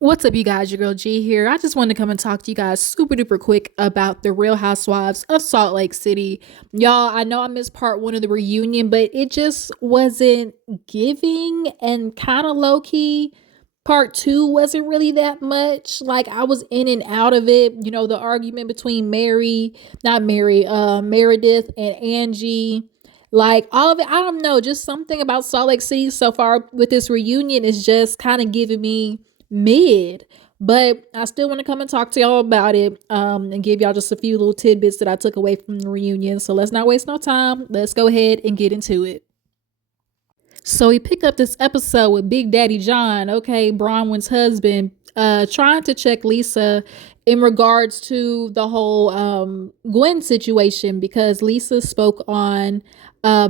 What's up, you guys? Your girl G here. I just wanted to come and talk to you guys super duper quick about the Real Housewives of Salt Lake City. Y'all, I know I missed part one of the reunion, but it just wasn't giving and kind of low key. Part two wasn't really that much. Like I was in and out of it. You know, the argument between Meredith and Angie. Like all of it, I don't know, just something about Salt Lake City so far with this reunion is just kind of giving me mid. But I still want to come and talk to y'all about it and give y'all just a few little tidbits that I took away from the reunion. So let's not waste no time. Let's go ahead and get into it. So we picked up this episode with Big Daddy John, okay, Bronwyn's husband, trying to check Lisa in regards to the whole Gwen situation because Lisa spoke on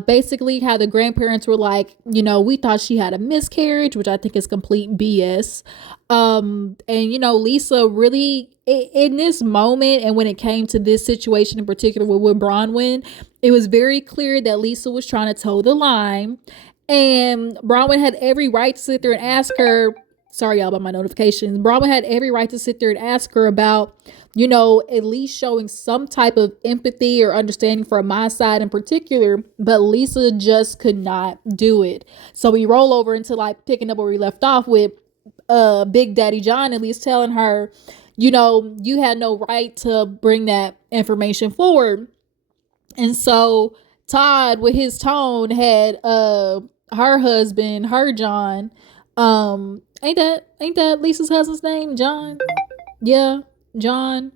basically how the grandparents were like, you know, we thought she had a miscarriage, which I think is complete BS. And you know, Lisa really in this moment and when it came to this situation in particular with Bronwyn, it was very clear that Lisa was trying to toe the line and Bronwyn had every right to sit there and ask her. Sorry, y'all, about my notifications. Bronwyn had every right to sit there and ask her about, you know, at least showing some type of empathy or understanding from my side in particular. But Lisa just could not do it. So we roll over into like picking up where we left off with Big Daddy John, at least telling her, you know, you had no right to bring that information forward. And so Todd, with his tone, had her husband, her John. Ain't that Lisa's husband's name? John? Yeah, John.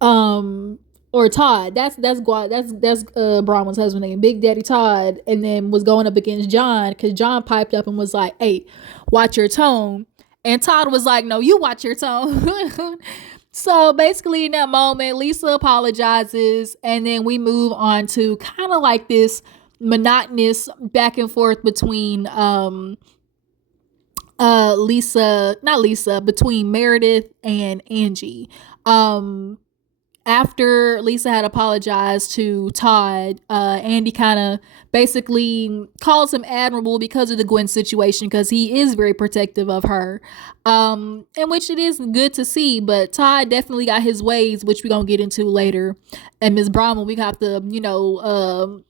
Or Todd. That's Bronwyn's husband's name, Big Daddy Todd, and then was going up against John because John piped up and was like, "Hey, watch your tone." And Todd was like, "No, you watch your tone." So basically, in that moment, Lisa apologizes, and then we move on to kind of like this monotonous back and forth between Lisa, not Lisa, between Meredith and Angie. Um After Lisa had apologized to Todd, Andy kind of basically calls him admirable because of the Gwen situation, because he is very protective of her, in which it is good to see. But Todd definitely got his ways, which we're gonna get into later. And Miss Brahma, we got to,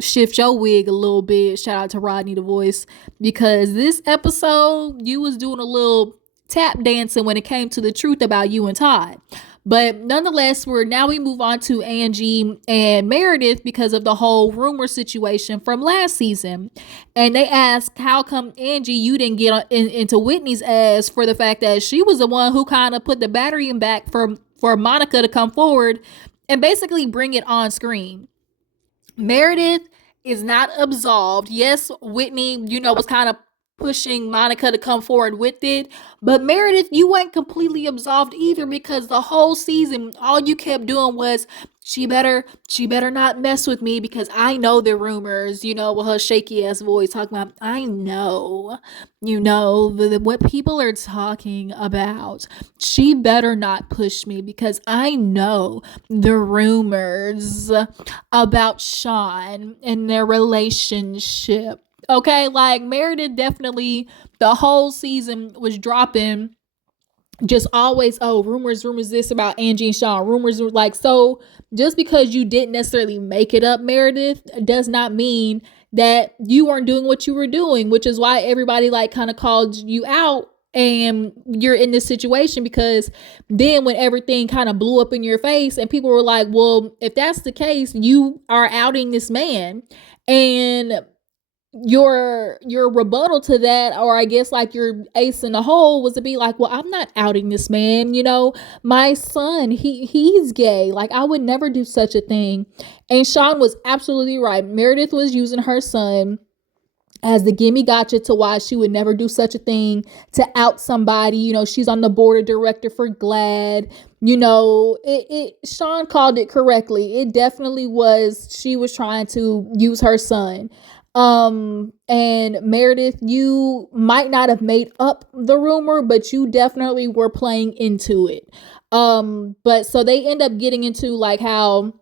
shift your wig a little bit. Shout out to Rodney the voice, because this episode you was doing a little tap dancing when it came to the truth about you and Todd. But nonetheless, we move on to Angie and Meredith because of the whole rumor situation from last season. And they ask, how come Angie, you didn't get into Whitney's ass for the fact that she was the one who kind of put the battery in back for Monica to come forward and basically bring it on screen. Meredith is not absolved. Yes, Whitney, was kind of pushing Monica to come forward with it. But Meredith, you ain't completely absolved either, because the whole season, all you kept doing was, she better not mess with me because I know the rumors, with her shaky ass voice talking about, I know, what people are talking about. She better not push me because I know the rumors about Shawn and their relationship. Okay, like Meredith definitely the whole season was dropping just always, oh, rumors this about Angie and Shawn, rumors like, so just because you didn't necessarily make it up, Meredith, does not mean that you weren't doing what you were doing, which is why everybody like kind of called you out and you're in this situation. Because then when everything kind of blew up in your face and people were like, well, if that's the case, you are outing this man. And your rebuttal to that, or I guess like your ace in the hole, was to be like, well, I'm not outing this man, my son, he's gay, like I would never do such a thing. And Shawn was absolutely right. Meredith was using her son as the gimme gotcha to why she would never do such a thing to out somebody. She's on the board of director for GLAAD. Shawn called it correctly. It definitely was, she was trying to use her son. And Meredith, you might not have made up the rumor, but you definitely were playing into it. But so they end up getting into like how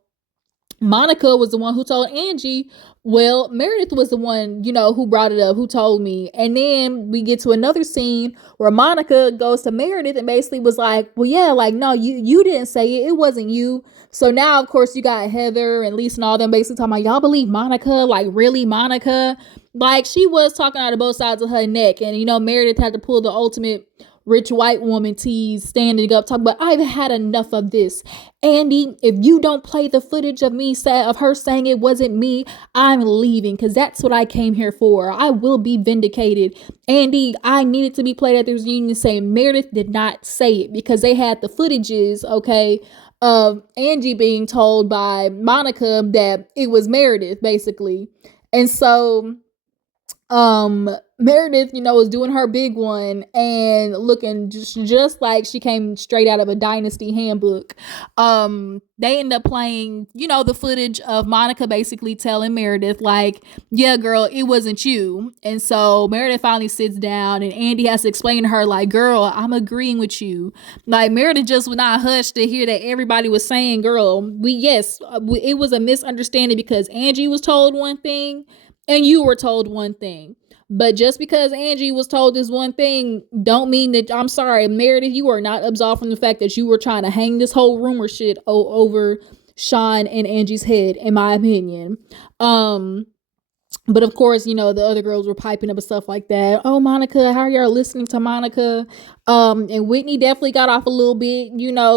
Monica was the one who told Angie, Well, Meredith was the one, who brought it up, who told me. And then we get to another scene where Monica goes to Meredith and basically was like, well, yeah, like, no, you didn't say it. It wasn't you. So now, of course, you got Heather and Lisa and all them basically talking about, y'all believe Monica? Like, really, Monica? Like, she was talking out of both sides of her neck. And, Meredith had to pull the ultimate rich white woman tease, standing up talking about, I've had enough of this. Andy, if you don't play the footage of her saying it wasn't me, I'm leaving, because that's what I came here for. I will be vindicated. Andy, I needed to be played at this reunion saying Meredith did not say it, because they had the footages, okay, of Angie being told by Monica that it was Meredith, basically. And so Meredith, was doing her big one and looking just like she came straight out of a Dynasty handbook. They end up playing, the footage of Monica basically telling Meredith, like, yeah, girl, it wasn't you. And so Meredith finally sits down and Andy has to explain to her, like, girl, I'm agreeing with you. Like, Meredith just was not hushed to hear that everybody was saying, girl, it was a misunderstanding because Angie was told one thing and you were told one thing. But just because Angie was told this one thing don't mean that, I'm sorry, Meredith, you are not absolved from the fact that you were trying to hang this whole rumor shit over Shawn and Angie's head, in my opinion. But of course, the other girls were piping up and stuff like that. Oh, Monica, how are y'all listening to Monica? And Whitney definitely got off a little bit.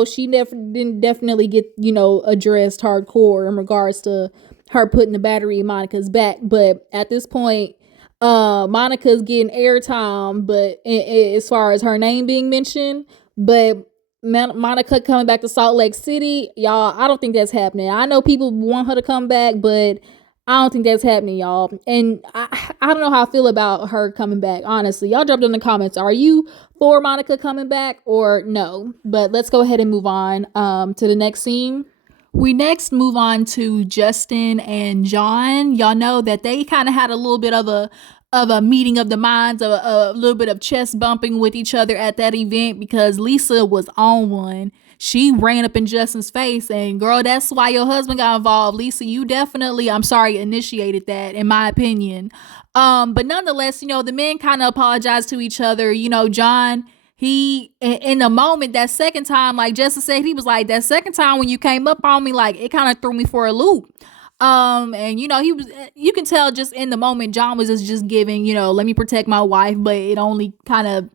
She didn't definitely get, addressed hardcore in regards to her putting the battery in Monica's back. But at this point, Monica's getting airtime, but as far as her name being mentioned, but Monica coming back to Salt Lake City, y'all, I don't think that's happening. I know people want her to come back, but I don't think that's happening, y'all. And I don't know how I feel about her coming back, honestly. Y'all dropped in the comments. Are you for Monica coming back or no? But let's go ahead and move on to the next scene. We next move on to Justin and John. Y'all know that they kind of had a little bit of a meeting of the minds, a little bit of chest bumping with each other at that event because Lisa was on one. She ran up in Justin's face and girl, that's why your husband got involved. Lisa, you definitely, initiated that, in my opinion. But nonetheless, the men kind of apologized to each other. John, he, in the moment, that second time, like Justin said, he was like, that second time when you came up on me, like, it kind of threw me for a loop. And you can tell just in the moment, John was just giving, let me protect my wife, but it only kind of,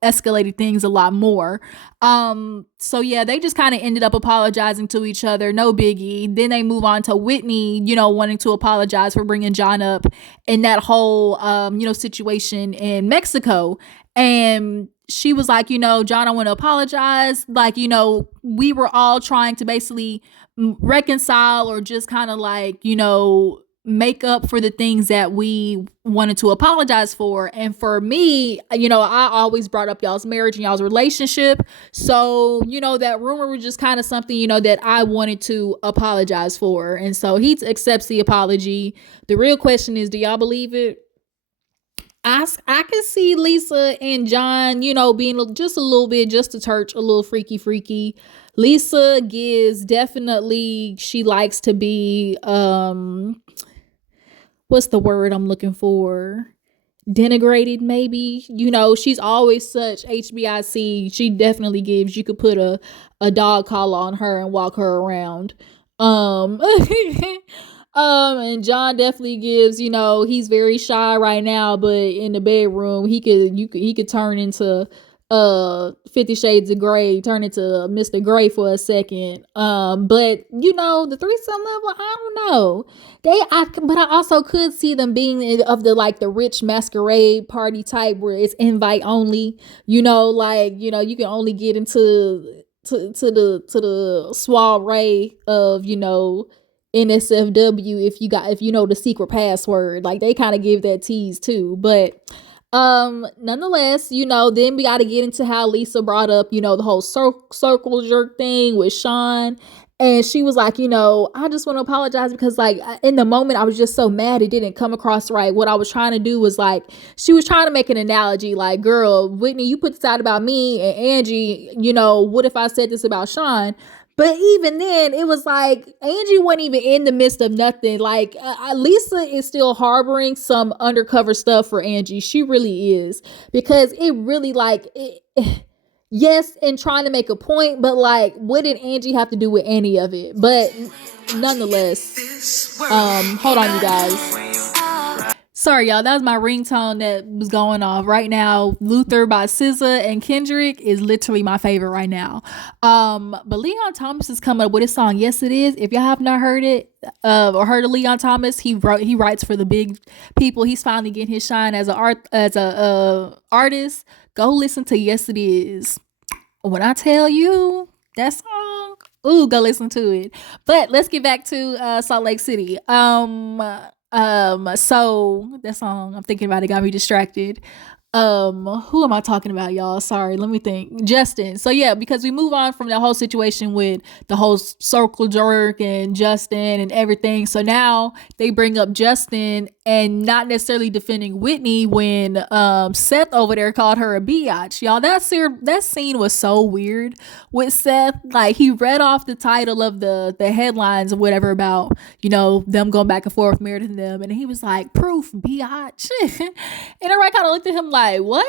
escalated things a lot more. So yeah, they just kind of ended up apologizing to each other. No biggie. Then they move on to Whitney, wanting to apologize for bringing John up in that whole, situation in Mexico. And she was like, John, I want to apologize. Like, we were all trying to basically reconcile or just kind of like, make up for the things that we wanted to apologize for. And for me, I always brought up y'all's marriage and y'all's relationship. So, that rumor was just kind of something, that I wanted to apologize for. And so he accepts the apology. The real question is, do y'all believe it? I can see Lisa and John, being just a little bit, just a touch, a little freaky. Lisa gives definitely, she likes to be, what's the word I'm looking for? Denigrated, maybe. She's always such HBIC. She definitely gives, you could put a dog collar on her and walk her around. And John definitely gives, he's very shy right now, but in the bedroom, he could turn into 50 Shades of Grey, turn into Mr. Grey for a second. But the threesome level, I don't know. But I also could see them being of the rich masquerade party type where it's invite only. You can only get into the soiree of NSFW if you know the secret password. Like they kind of give that tease too. But nonetheless, then we got to get into how Lisa brought up, the whole circle jerk thing with Shawn. And she was like, I just want to apologize because in the moment I was just so mad it didn't come across right. What I was trying to do was she was trying to make an analogy like, girl, Whitney, you put this out about me and Angie, what if I said this about Shawn? But even then, it was like Angie wasn't even in the midst of nothing. Like Lisa is still harboring some undercover stuff for Angie. She really is, because it really like yes, and trying to make a point, but like, what did Angie have to do with any of it? But nonetheless, hold on, you guys. Sorry, y'all. That was my ringtone that was going off right now. Luther by SZA and Kendrick is literally my favorite right now. But Leon Thomas is coming up with his song "Yes It Is." If y'all have not heard it, or heard of Leon Thomas, he writes for the big people. He's finally getting his shine as a artist. Go listen to "Yes It Is." When I tell you that song, ooh, go listen to it. But let's get back to Salt Lake City. So that song, I'm thinking about it, got me distracted. Who am I talking about, y'all? Sorry, let me think. Justin. So yeah, because we move on from the whole situation with the whole circle jerk and Justin and everything. So now they bring up Justin and not necessarily defending Whitney when Seth over there called her a biatch. Y'all, that scene was so weird with Seth. Like, he read off the title of the headlines or whatever about, them going back and forth, Meredith and them, and he was like, proof, biatch. And I kind of looked at him like, what?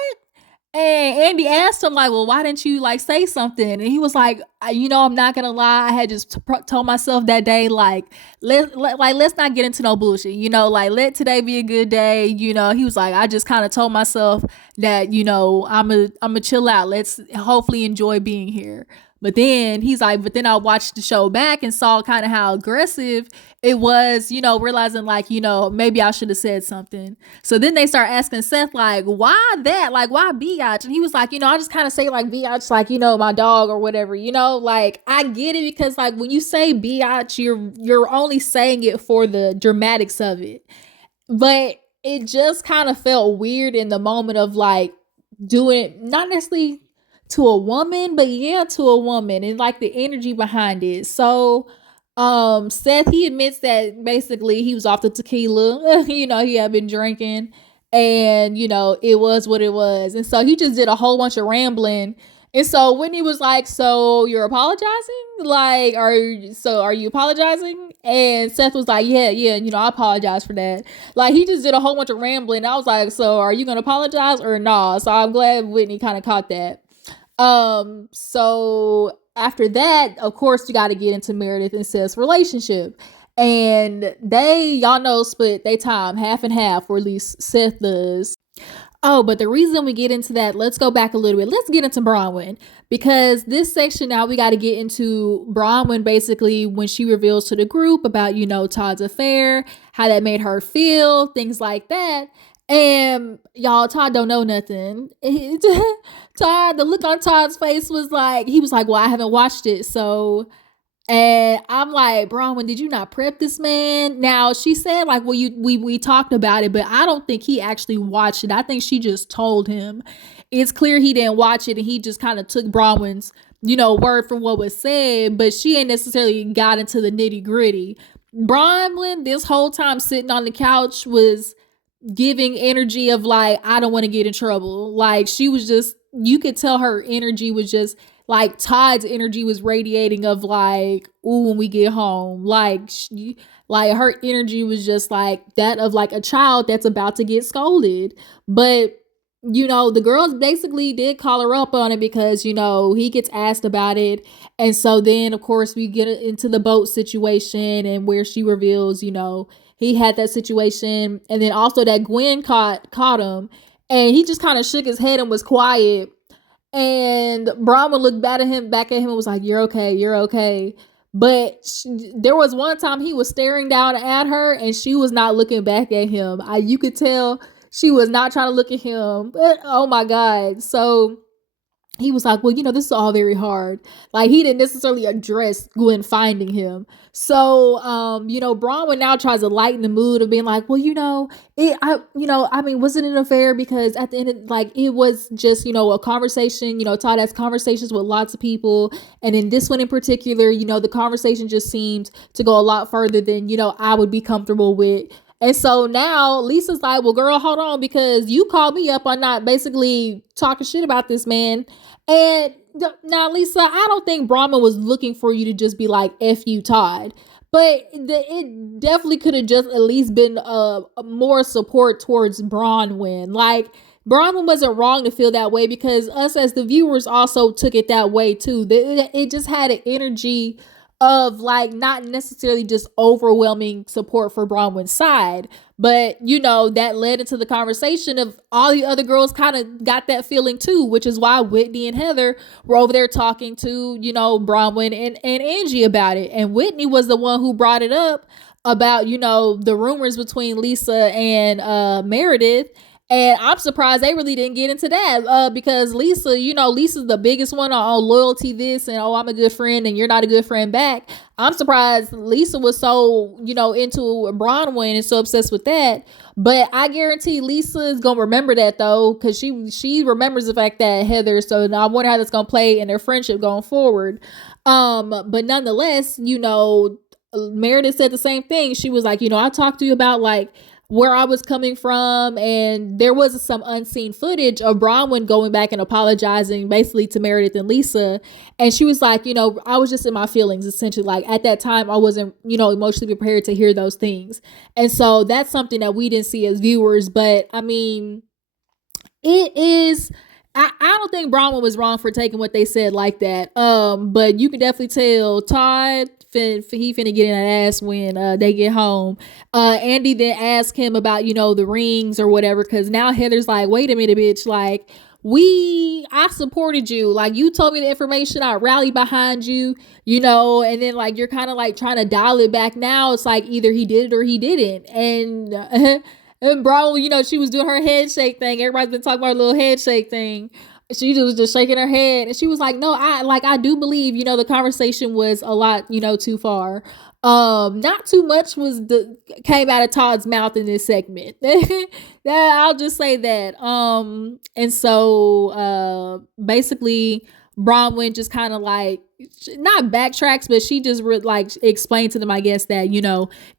And Andy asked him, like, well, why didn't you like say something? And he was like, I'm not gonna lie, I had just told myself that day, like, let's not get into no bullshit, like, let today be a good day. He was like, I just kind of told myself that, I'm a chill out, let's hopefully enjoy being here. But then he's like, but then I watched the show back and saw kind of how aggressive it was, realizing like, maybe I should have said something. So then they start asking Seth, like, why that? Like, why biatch? And he was like, I just kind of say like biatch, like, my dog or whatever, like, I get it, because like when you say biatch, you're only saying it for the dramatics of it. But it just kind of felt weird in the moment of like doing it, not necessarily to a woman, but yeah, to a woman, and like the energy behind it. So Seth, he admits that basically he was off the tequila. He had been drinking, and it was what it was. And so he just did a whole bunch of rambling. And so Whitney was like, so you're apologizing? Like, are you apologizing? And Seth was like, yeah, I apologize for that. Like, he just did a whole bunch of rambling. I was like, so are you gonna apologize or nah? So I'm glad Whitney kind of caught that. So after that, of course, you got to get into Meredith and Seth's relationship. And y'all know, split their time half and half, or at least Seth does. Oh, but the reason we get into that, let's go back a little bit. Let's get into Bronwyn, because this section now we got to get into Bronwyn basically when she reveals to the group about, Todd's affair, how that made her feel, things like that. And y'all, Todd don't know nothing. Todd, the look on Todd's face was like, he was like, well, I haven't watched it. So, and I'm like, Bronwyn, did you not prep this man? Now, she said like, well, we talked about it, but I don't think he actually watched it. I think she just told him. It's clear he didn't watch it, and he just kind of took Bronwyn's, word for what was said, but she ain't necessarily got into the nitty gritty. Bronwyn, this whole time sitting on the couch, was giving energy of like, I don't want to get in trouble. Like, she was just, you could tell her energy was just like Todd's energy was radiating of like, ooh, when we get home, like her energy was just like that of like a child that's about to get scolded. But the girls basically did call her up on it, because he gets asked about it. And so then of course we get into the boat situation, and where she reveals he had that situation, and then also that Gwen caught him, and he just kind of shook his head and was quiet. And Bronwyn looked back at him and was like, you're okay. But there was one time he was staring down at her, and she was not looking back at him. You could tell she was not trying to look at him. But oh my God. So he was like, well, this is all very hard. Like, he didn't necessarily address Gwen finding him. So, Bronwyn now tries to lighten the mood of being like, well, wasn't it an affair? Because at the end of, like, it was just, a conversation. Todd has conversations with lots of people. And in this one in particular, the conversation just seemed to go a lot further than, I would be comfortable with. And so now Lisa's like, well, girl, hold on, because you called me up on not basically talking shit about this man. And now, Lisa, I don't think Bronwyn was looking for you to just be like, F you, Todd. But it definitely could have just at least been a more support towards Bronwyn. Like, Bronwyn wasn't wrong to feel that way, because us as the viewers also took it that way too. It just had an energy of like not necessarily just overwhelming support for Bronwyn's side, but that led into the conversation of all the other girls kind of got that feeling too, which is why Whitney and Heather were over there talking to Bronwyn and Angie about it. And Whitney was the one who brought it up about the rumors between Lisa and Meredith. And I'm surprised they really didn't get into that, because Lisa, Lisa's the biggest one on loyalty this and, oh, I'm a good friend and you're not a good friend back. I'm surprised Lisa was so, into Bronwyn and so obsessed with that. But I guarantee Lisa is going to remember that, though, because she remembers the fact that Heather. So I wonder how that's going to play in their friendship going forward. But nonetheless, Meredith said the same thing. She was like, I talked to you about like where I was coming from, and there was some unseen footage of Bronwyn going back and apologizing basically to Meredith and Lisa. And she was like, I was just in my feelings, essentially. Like at that time, I wasn't, emotionally prepared to hear those things. And so that's something that we didn't see as viewers. But I mean, it is, I don't think Bronwyn was wrong for taking what they said like that. But you can definitely tell Todd he finna get in that ass when they get home. Andy then asked him about the rings or whatever, because now Heather's like, wait a minute, bitch, like I supported you, like you told me the information, I rallied behind you, and then like you're kind of like trying to dial it back now. It's like either he did it or he didn't. And and bro, she was doing her head shake thing. Everybody's been talking about her little head shake thing. She was just shaking her head, and she was like, no, I do believe, the conversation was a lot, too far. Not too much came out of Todd's mouth in this segment. I'll just say that. And so, basically Bronwyn just kind of like, not backtracks, but she just like explained to them, I guess, that,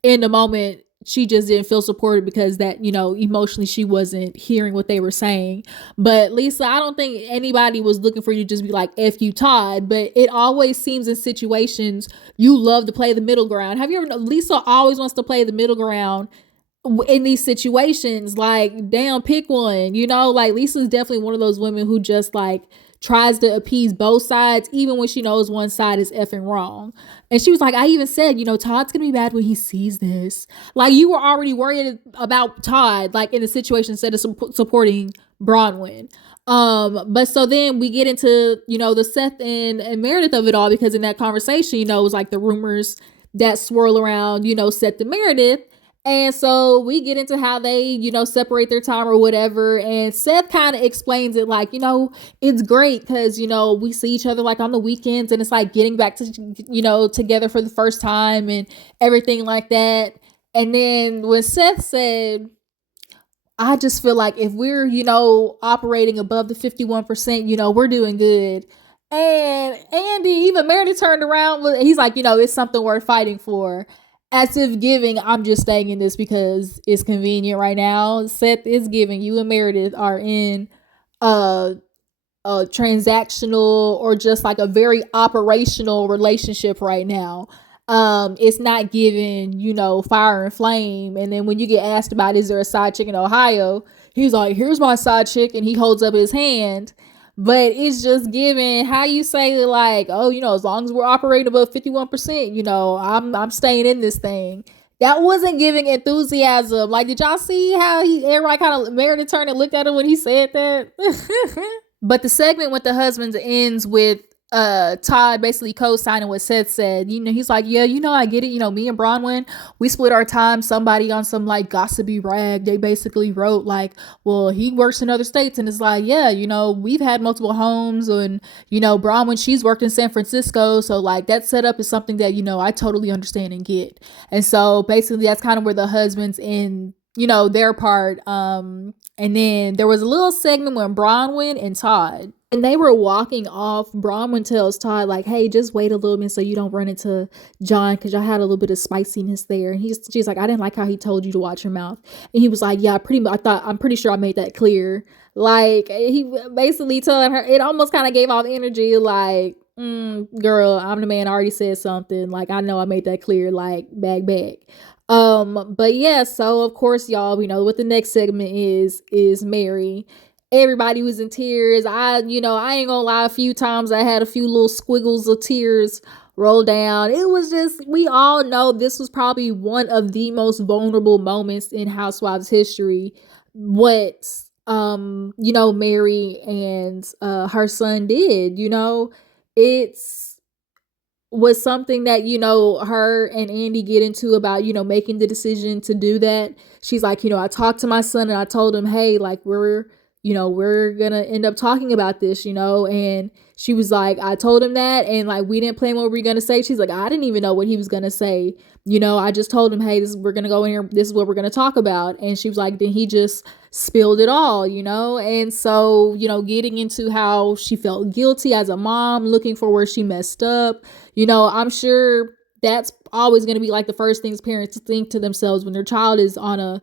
in the moment, she just didn't feel supported because that, emotionally she wasn't hearing what they were saying. But Lisa, I don't think anybody was looking for you to just be like, F you, Todd. But it always seems in situations you love to play the middle ground. Have you ever, Lisa always wants to play the middle ground in these situations. Like, damn, pick one, like Lisa's definitely one of those women who just like tries to appease both sides, even when she knows one side is effing wrong. And she was like, I even said, Todd's gonna be mad when he sees this. Like, you were already worried about Todd, like in the situation, instead of supporting Bronwyn. But so then we get into, the Seth and Meredith of it all, because in that conversation, it was like the rumors that swirl around, Seth and Meredith. And so we get into how they, separate their time or whatever. And Seth kind of explains it like, it's great because, we see each other like on the weekends, and it's like getting back to, together for the first time and everything like that. And then when Seth said, I just feel like if we're, operating above the 51%, we're doing good. And Andy, even Meredith turned around. He's like, it's something worth fighting for. As if giving, I'm just staying in this because it's convenient right now. Seth is giving, you and Meredith are in a transactional or just like a very operational relationship right now. It's not giving, fire and flame. And then when you get asked about, is there a side chick in Ohio? He's like, here's my side chick. And he holds up his hand. But it's just giving, how you say, like, oh, as long as we're operating above 51%, I'm staying in this thing. That wasn't giving enthusiasm. Like, did y'all see how everybody kind of, Meredith turned and looked at him when he said that? But the segment with the husbands ends with Todd basically co-signing what Seth said. He's like, yeah, I get it. Me and Bronwyn, we split our time. Somebody on some like gossipy rag, they basically wrote like, well, he works in other states, and it's like, yeah, we've had multiple homes, and Bronwyn, she's worked in San Francisco, so like that setup is something that I totally understand and get. And so basically that's kind of where the husbands in their part. And then there was a little segment when Bronwyn and Todd, and they were walking off. Bronwyn tells Todd, like, hey, just wait a little bit so you don't run into John, because y'all had a little bit of spiciness there. And she's like, I didn't like how he told you to watch your mouth. And he was like, yeah, I'm pretty sure I made that clear. Like, he basically telling her, it almost kind of gave off energy like, girl, I'm the man, I already said something. Like, I know I made that clear, like, bag. But yeah, so of course, y'all, we know what the next segment is Mary. Everybody was in tears. I ain't gonna lie, a few times I had a few little squiggles of tears roll down. It was just, we all know this was probably one of the most vulnerable moments in Housewives history. What Mary and her son did, it's was something that her and Andy get into about making the decision to do that. She's like, I talked to my son and I told him, hey, like, we're gonna end up talking about this, and she was like, I told him that, and like, we didn't plan what we were gonna say. She's like, I didn't even know what he was gonna say. I just told him, hey, we're gonna go in here, this is what we're gonna talk about. And she was like, then he just spilled it all, and so getting into how she felt guilty as a mom, looking for where she messed up. I'm sure that's always going to be like the first things parents think to themselves when their child is on a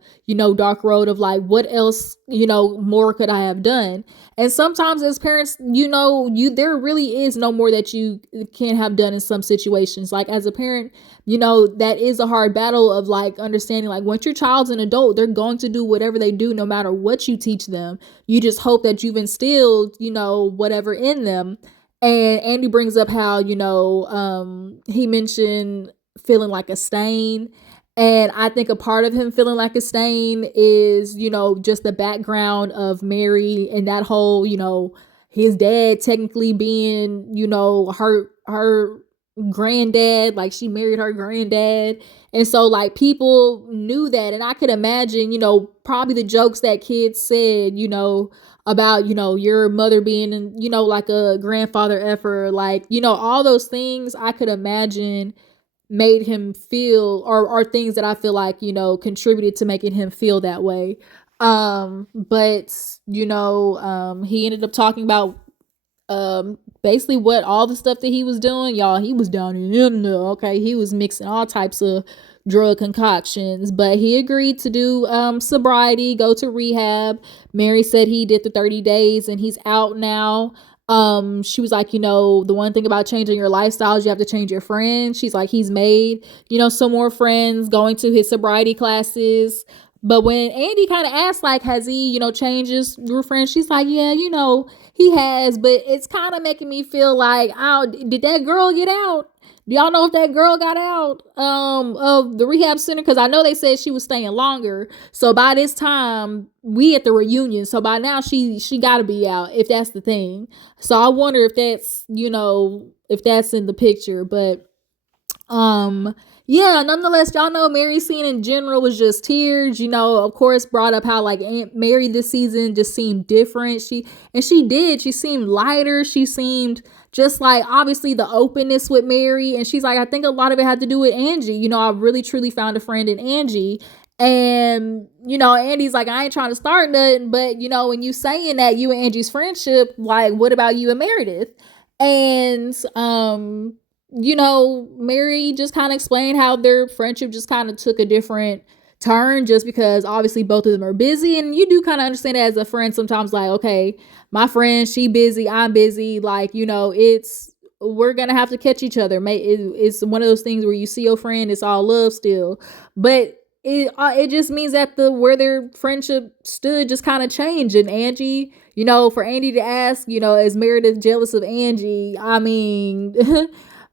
dark road of like, what else more could I have done. And sometimes as parents, there really is no more that you can have done in some situations. Like, as a parent, that is a hard battle of like understanding, like, once your child's an adult, they're going to do whatever they do no matter what you teach them. You just hope that you've instilled whatever in them. And Andy brings up how, he mentioned feeling like a stain. And I think a part of him feeling like a stain is, just the background of Mary and that whole, his dad technically being, her granddad, like she married her granddad. And so like people knew that. And I could imagine, probably the jokes that kids said, about your mother being like a grandfather effer, like all those things I could imagine made him feel, or things that I feel like contributed to making him feel that way. But he ended up talking about basically what all the stuff that he was doing. Y'all, he was down in there. Okay, he was mixing all types of drug concoctions, but he agreed to do sobriety, go to rehab. Mary said he did the 30 days and he's out now. She was like, the one thing about changing your lifestyle is you have to change your friends. She's like, he's made some more friends going to his sobriety classes. But when Andy kind of asked, like, has he, changed his friends? She's like, yeah, he has, but it's kind of making me feel like, oh, did that girl get out? Do y'all know if that girl got out of the rehab center? Because I know they said she was staying longer. So by this time, we at the reunion. So by now, she got to be out, if that's the thing. So I wonder if that's, if that's in the picture. But yeah, nonetheless, y'all know Mary's scene in general was just tears. Of course, brought up how like Aunt Mary this season just seemed different. She seemed lighter. She seemed just like, obviously, the openness with Mary. And she's like, I think a lot of it had to do with Angie. I really truly found a friend in Angie. And Andy's like, I ain't trying to start nothing, but when you saying that, you and Angie's friendship, like, what about you and Meredith? And Mary just kind of explained how their friendship just kind of took a different turn, just because obviously both of them are busy. And you do kind of understand it as a friend sometimes, like, okay, my friend, she busy, I'm busy, like, we're gonna have to catch each other. It's one of those things where you see your friend, it's all love still, but it just means that where their friendship stood just kind of changed. And Angie, for Andy to ask, is Meredith jealous of Angie? I mean,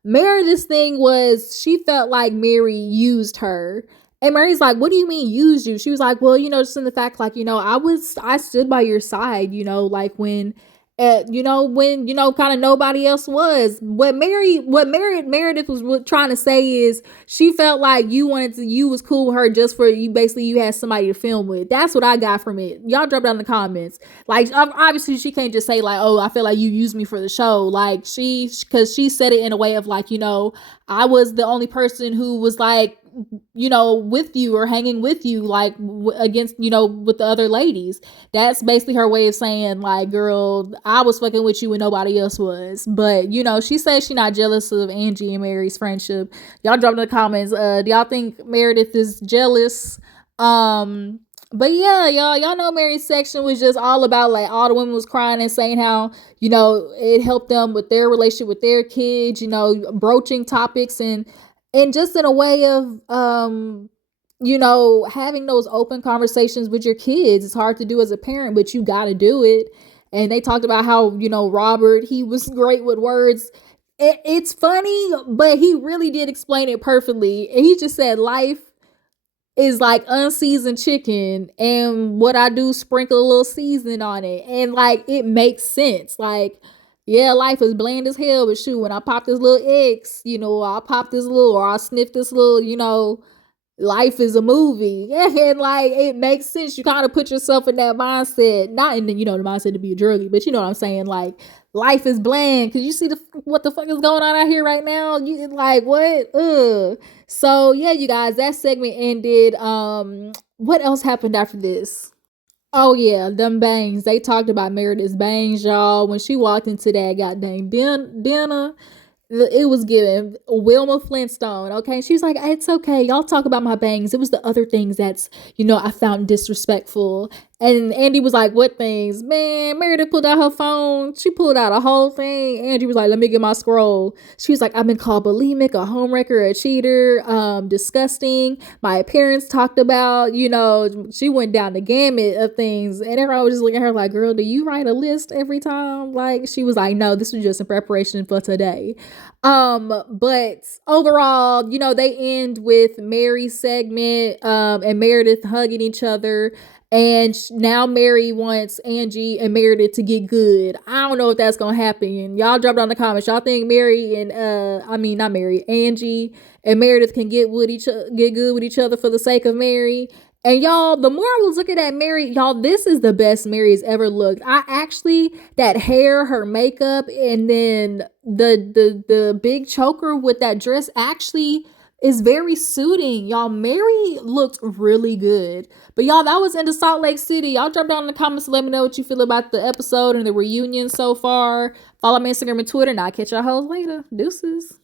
Meredith's thing was she felt like Mary used her. And Mary's like, what do you mean used you? She was like, well, just in the fact, like, I stood by your side, like when kind of nobody else was. What Meredith was trying to say is she felt like you was cool with her just for you. Basically, you had somebody to film with. That's what I got from it. Y'all drop down in the comments. Like, obviously she can't just say like, oh, I feel like you used me for the show. Like, because she said it in a way of like, I was the only person who was like with you or hanging with you, like against, with the other ladies. That's basically her way of saying, like, girl, I was fucking with you when nobody else was. But, she says she's not jealous of Angie and Mary's friendship. Y'all drop in the comments. Do y'all think Meredith is jealous? But yeah, y'all know Mary's section was just all about, like, all the women was crying and saying how, it helped them with their relationship with their kids, broaching topics and just in a way of having those open conversations with your kids. It's hard to do as a parent, but you got to do it. And they talked about how, Robert, he was great with words. It's funny, but he really did explain it perfectly. He just said life is like unseasoned chicken, and what I do, sprinkle a little seasoning on it, and like it makes sense. Like, yeah, life is bland as hell, but shoot, when I pop this little eggs, I'll pop this little, or I'll sniff this little, life is a movie. And like it makes sense. You kind of put yourself in that mindset, not in the, the mindset to be a druggie, but you know what I'm saying? Like, life is bland. Cause you see what the fuck is going on out here right now? You like, what? So yeah, you guys, that segment ended. What else happened after this? Oh yeah, them bangs. They talked about Meredith's bangs, y'all. When she walked into that goddamn dinner, it was given Wilma Flintstone. Okay, she was like, it's okay, y'all talk about my bangs. It was the other things that's, I found disrespectful. And Andy was like, what things? Man, Meredith pulled out her phone. She pulled out a whole thing. Angie was like, let me get my scroll. She was like, I've been called bulimic, a homewrecker, a cheater, disgusting. My parents talked about, she went down the gamut of things. And everyone was just looking at her like, girl, do you write a list every time? Like, she was like, no, this was just in preparation for today. But overall, they end with Mary's segment, and Meredith hugging each other. And now Mary wants Angie and Meredith to get good. I don't know if that's gonna happen. Y'all drop down in the comments. Y'all think Mary and not Mary, Angie and Meredith can get good with each other for the sake of Mary? And y'all, the more I was looking at Mary, y'all, this is the best Mary's ever looked. That hair, her makeup, and then the big choker with that dress actually is very suiting. Y'all, Mary looked really good. But y'all, that was into Salt Lake City. Y'all drop down in the comments and let me know what you feel about the episode and the reunion so far. Follow me on Instagram and Twitter, and I'll catch y'all hoes later. Deuces.